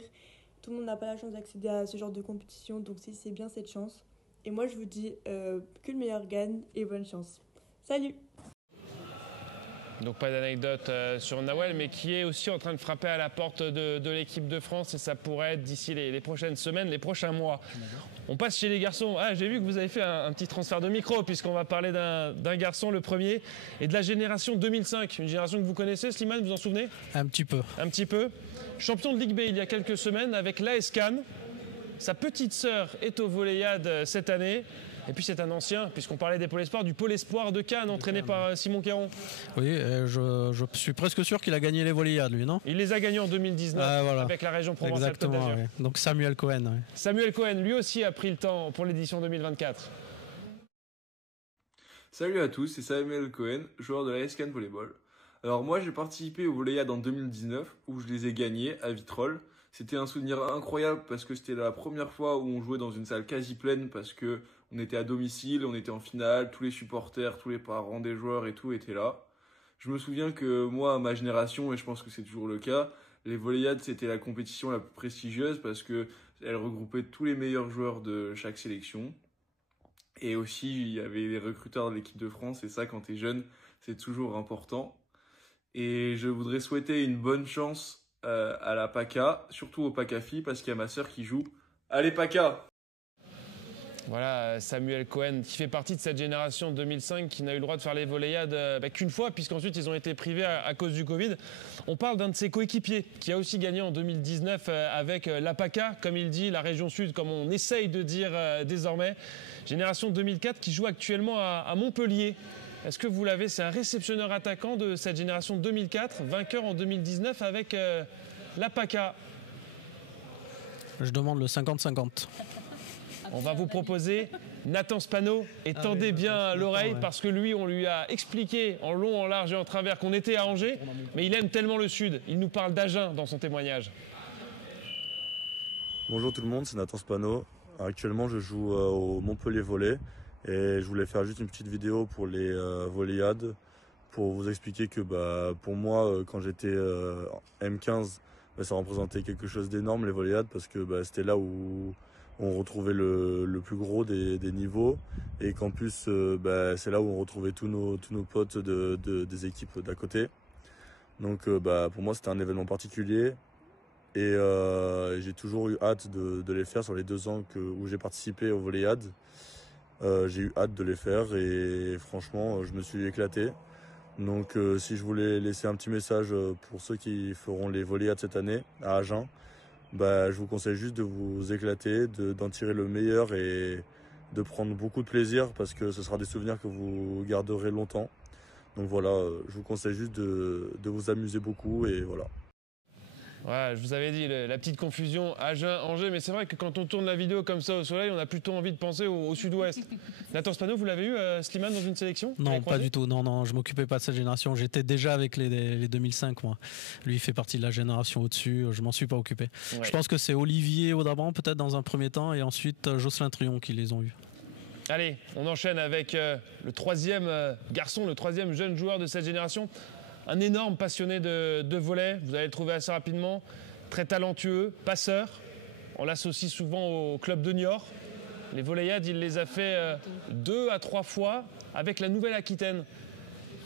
Tout le monde n'a pas la chance d'accéder à ce genre de compétition, donc c'est bien cette chance. Et moi, je vous dis que le meilleur gagne et bonne chance. Salut! Donc pas d'anecdote sur Nawel, mais qui est aussi en train de frapper à la porte de l'équipe de France, et ça pourrait être d'ici les prochaines semaines, les prochains mois. On passe chez les garçons. Ah, j'ai vu que vous avez fait un petit transfert de micro, puisqu'on va parler d'un garçon, le premier, et de la génération 2005, une génération que vous connaissez, Slimane, vous en souvenez? Un petit peu. Un petit peu. Champion de Ligue B il y a quelques semaines avec l'AS Cannes. Sa petite sœur est au Volleyade cette année. Et puis c'est un ancien, puisqu'on parlait des Pôles Espoirs, du Pôle Espoir de Cannes, entraîné par Simon Caron. Oui, je suis presque sûr qu'il a gagné les Volleyades, lui, non? Il les a gagnés en 2019 voilà. avec la région Provence-Alpes-Côte d'Azur. Oui. Donc Samuel Cohen. Oui. Samuel Cohen, lui aussi a pris le temps pour l'édition 2024. Salut à tous, c'est Samuel Cohen, joueur de l'AS Cannes Volleyball. Alors moi j'ai participé au Volleyades en 2019 où je les ai gagnés à Vitrolles. C'était un souvenir incroyable parce que c'était la première fois où on jouait dans une salle quasi pleine parce que on était à domicile, on était en finale, tous les supporters, tous les parents des joueurs et tout étaient là. Je me souviens que moi, à ma génération, et je pense que c'est toujours le cas, les Volleyades c'était la compétition la plus prestigieuse parce que elle regroupait tous les meilleurs joueurs de chaque sélection. Et aussi, il y avait les recruteurs de l'équipe de France et ça, quand t'es jeune, c'est toujours important. Et je voudrais souhaiter une bonne chance à la PACA, surtout au PACA filles, parce qu'il y a ma sœur qui joue. Allez PACA! Voilà, Samuel Cohen, qui fait partie de cette génération 2005 qui n'a eu le droit de faire les Volleyades qu'une fois, puisqu'ensuite ils ont été privés à cause du Covid. On parle d'un de ses coéquipiers qui a aussi gagné en 2019 avec la PACA, comme il dit, la région sud, comme on essaye de dire désormais. Génération 2004 qui joue actuellement à Montpellier. Est-ce que vous l'avez? C'est un réceptionneur attaquant de cette génération 2004, vainqueur en 2019 avec la PACA. Je demande le 50-50. On va vous proposer Nathan Spano. Et tendez bien l'oreille parce que lui, on lui a expliqué en long, en large et en travers qu'on était à Angers, mais il aime tellement le Sud. Il nous parle d'Agen dans son témoignage. Bonjour tout le monde, c'est Nathan Spano. Actuellement, je joue au Montpellier Volley et je voulais faire juste une petite vidéo pour les Volleyades pour vous expliquer que pour moi, quand j'étais M15, ça représentait quelque chose d'énorme les Volleyades parce que c'était là où on retrouvait le plus gros des niveaux et qu'en plus c'est là où on retrouvait tous nos potes des équipes d'à côté. Donc pour moi c'était un événement particulier et j'ai toujours eu hâte de les faire sur les 2 ans où j'ai participé aux Volleyades. J'ai eu hâte de les faire et franchement je me suis éclaté. Donc si je voulais laisser un petit message pour ceux qui feront les Volleyades cette année à Agen, je vous conseille juste de vous éclater, d'en tirer le meilleur et de prendre beaucoup de plaisir parce que ce sera des souvenirs que vous garderez longtemps. Donc voilà, je vous conseille juste de vous amuser beaucoup et voilà. Ouais, je vous avais dit, la petite confusion Agen-Angers, mais c'est vrai que quand on tourne la vidéo comme ça au soleil, on a plutôt envie de penser au sud-ouest. Nathan Spano, vous l'avez eu, Slimane, dans une sélection? Non, pas du tout. Non, je m'occupais pas de cette génération. J'étais déjà avec les 2005, moi. Lui, il fait partie de la génération au-dessus. Je m'en suis pas occupé. Ouais. Je pense que c'est Olivier Audabran, peut-être dans un premier temps, et ensuite Jocelyn Trion qui les ont eus. Allez, on enchaîne avec le 3e garçon, le 3e jeune joueur de cette génération. Un énorme passionné de volley, vous allez le trouver assez rapidement, très talentueux, passeur. On l'associe souvent au club de Niort. Les Volleyades, il les a fait 2 à 3 fois avec la Nouvelle-Aquitaine.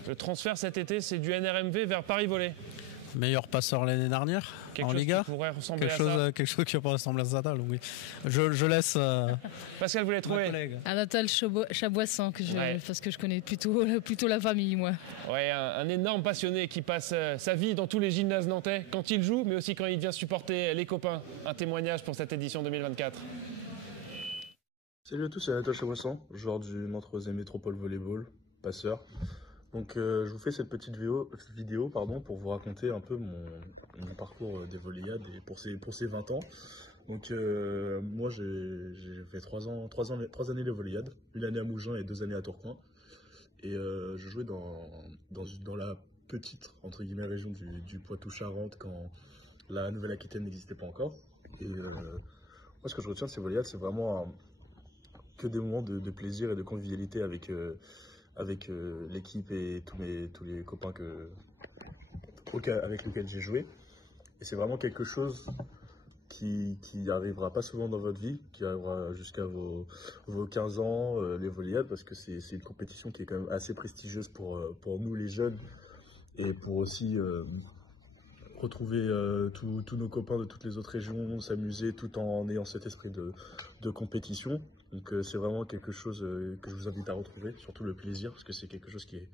Le transfert cet été, c'est du NRMV vers Paris Volley. Meilleur passeur l'année dernière en Liga. Quelque chose qui pourrait ressembler à ça. Donc oui. Je laisse. Pascal, vous l'avez trouvé? Anatole Chaboissan, parce que je connais plutôt la famille, moi. Ouais, un énorme passionné qui passe sa vie dans tous les gymnases nantais quand il joue, mais aussi quand il vient supporter les copains. Un témoignage pour cette édition 2024. Salut à tous, c'est Anatole Chaboissan, joueur du Montreuil Métropole Volleyball, passeur. Donc je vous fais cette petite vidéo pour vous raconter un peu mon parcours des Volleyades et pour ces 20 ans. Donc moi j'ai fait 3 années les Volleyades, 1 année à Mougins et 2 années à Tourcoing. Et je jouais dans la petite entre guillemets région du Poitou-Charentes quand la Nouvelle-Aquitaine n'existait pas encore. Et moi ce que je retiens de ces Volleyades, c'est vraiment que des moments de plaisir et de convivialité avec avec l'équipe et tous les copains avec lesquels j'ai joué. Et c'est vraiment quelque chose qui arrivera pas souvent dans votre vie, qui arrivera jusqu'à vos 15 ans, les volleyades, parce que c'est une compétition qui est quand même assez prestigieuse pour nous les jeunes, et pour aussi retrouver tous nos copains de toutes les autres régions, s'amuser tout en ayant cet esprit de compétition. Donc c'est vraiment quelque chose que je vous invite à retrouver, surtout le plaisir, parce que c'est quelque chose qui est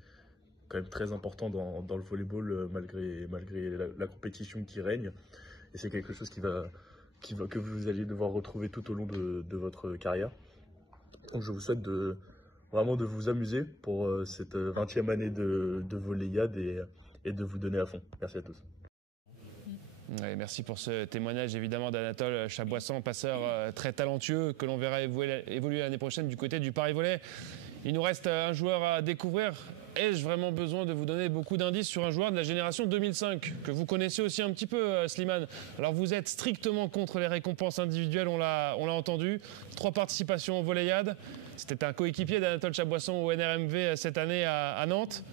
quand même très important dans le volleyball, malgré la compétition qui règne. Et c'est quelque chose que vous allez devoir retrouver tout au long de votre carrière. Donc je vous souhaite vraiment de vous amuser pour cette 20e année de volleyade et de vous donner à fond. Merci à tous. Ouais, merci pour ce témoignage évidemment d'Anatole Chaboissan, passeur très talentueux que l'on verra évoluer l'année prochaine du côté du Paris Volley. Il nous reste un joueur à découvrir. Ai-je vraiment besoin de vous donner beaucoup d'indices sur un joueur de la génération 2005 que vous connaissez aussi un petit peu, Slimane? Alors vous êtes strictement contre les récompenses individuelles, on l'a entendu. 3 participations au Volleyade. C'était un coéquipier d'Anatole Chaboissan au NRMV cette année à Nantes.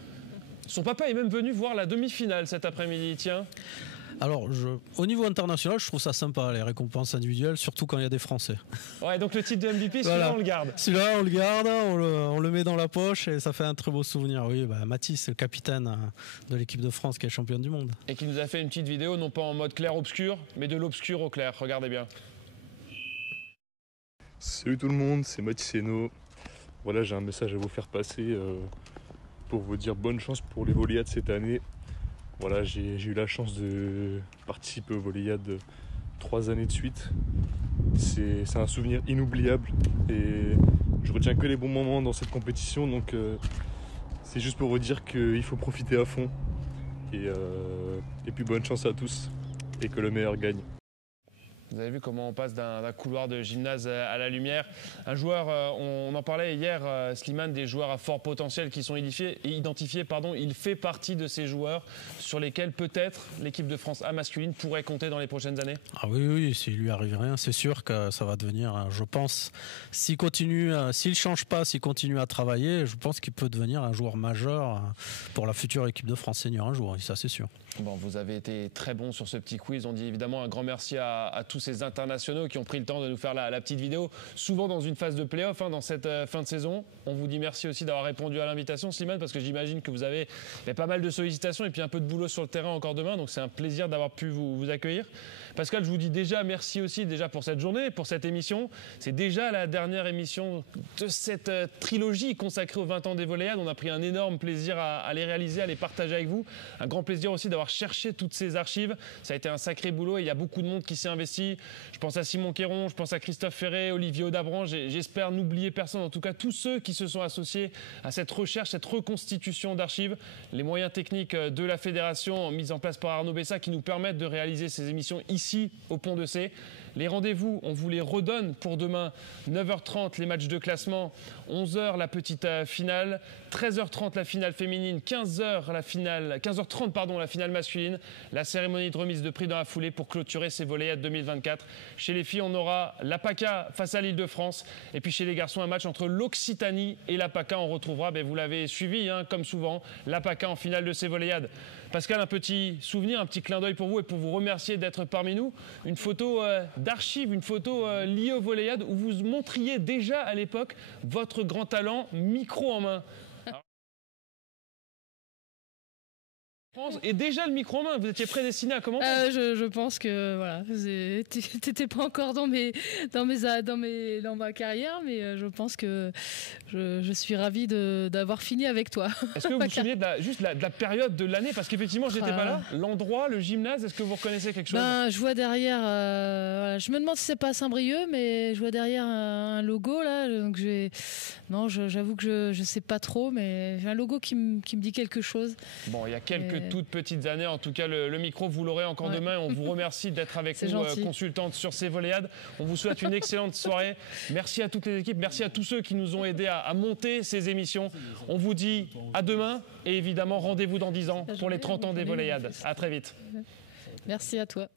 Son papa est même venu voir la demi-finale cet après-midi, tiens. Alors, au niveau international, je trouve ça sympa, les récompenses individuelles, surtout quand il y a des Français. Ouais, donc le titre de MVP, celui-là, voilà. On le garde. Celui-là, on le garde, on le met dans la poche et ça fait un très beau souvenir. Oui, Mathis, c'est le capitaine de l'équipe de France qui est championne du monde. Et qui nous a fait une petite vidéo, non pas en mode clair-obscur, mais de l'obscur au clair. Regardez bien. Salut tout le monde, c'est Mathis Hainaut. Voilà, j'ai un message à vous faire passer pour vous dire bonne chance pour les Volleyades cette année. Voilà, j'ai eu la chance de participer aux Volleyades 3 années de suite. C'est un souvenir inoubliable et je retiens que les bons moments dans cette compétition. Donc c'est juste pour vous dire qu'il faut profiter à fond. Et puis bonne chance à tous et que le meilleur gagne. Vous avez vu comment on passe d'un couloir de gymnase à la lumière. Un joueur, on en parlait hier, Slimane, des joueurs à fort potentiel qui sont identifiés. Il fait partie de ces joueurs sur lesquels peut-être l'équipe de France A masculine pourrait compter dans les prochaines années. Ah oui, s'il lui arrive rien, c'est sûr que ça va devenir, je pense, s'il ne change pas, s'il continue à travailler, je pense qu'il peut devenir un joueur majeur pour la future équipe de France senior un jour, ça c'est sûr. Bon, vous avez été très bon sur ce petit quiz. On dit évidemment un grand merci à tous ces internationaux qui ont pris le temps de nous faire la petite vidéo, souvent dans une phase de play-off, dans cette fin de saison. On vous dit merci aussi d'avoir répondu à l'invitation, Slimane, parce que j'imagine que vous avez pas mal de sollicitations et puis un peu de boulot sur le terrain encore demain. Donc c'est un plaisir d'avoir pu vous accueillir. Pascal, je vous dis déjà merci aussi pour cette journée, pour cette émission. C'est déjà la dernière émission de cette trilogie consacrée aux 20 ans des Volleyades. On a pris un énorme plaisir à les réaliser, à les partager avec vous. Un grand plaisir aussi d'avoir cherché toutes ces archives. Ça a été un sacré boulot et il y a beaucoup de monde qui s'est investi. Je pense à Simon Quéron, je pense à Christophe Ferré, Olivier Audabran. J'espère n'oublier personne, en tout cas tous ceux qui se sont associés à cette recherche, cette reconstitution d'archives. Les moyens techniques de la fédération mis en place par Arnaud Bessa qui nous permettent de réaliser ces émissions ici au Pont de C. Les rendez-vous, on vous les redonne pour demain. 9h30, les matchs de classement. 11h, la petite finale. 13h30, la finale féminine. 15h30, la finale masculine. La cérémonie de remise de prix dans la foulée pour clôturer ces Volleyades 2024. Chez les filles, on aura la PACA face à l'Île-de-France. Et puis chez les garçons, un match entre l'Occitanie et la PACA. On retrouvera, vous l'avez suivi, comme souvent, la PACA en finale de ces Volleyades. Pascal, un petit souvenir, un petit clin d'œil pour vous et pour vous remercier d'être parmi nous. Une photo d'archives, une photo liée aux Volleyades où vous montriez déjà à l'époque votre grand talent, micro en main. Et déjà le micro en main, vous étiez prédestiné à commenter. Je pense que voilà, t'étais pas encore dans ma carrière, mais je pense que je suis ravie d'avoir fini avec toi. Est-ce que vous vous souvenez de la période de l'année, parce qu'effectivement j'étais pas là, l'endroit, le gymnase, est-ce que vous reconnaissez quelque chose? Je vois derrière, je me demande si c'est pas à Saint-Brieuc, mais je vois derrière un logo là, donc j'avoue que je sais pas trop, mais j'ai un logo qui me dit quelque chose. Bon, il y a quelques toutes petites années, en tout cas le micro vous l'aurez encore demain. On vous remercie d'être avec nous, consultante sur ces Volleyades. On vous souhaite une excellente soirée. Merci à toutes les équipes, merci à tous ceux qui nous ont aidés à monter ces émissions. On vous dit à demain et évidemment rendez-vous dans 10 ans pour les 30 ans des Volleyades. À très vite. Merci à toi.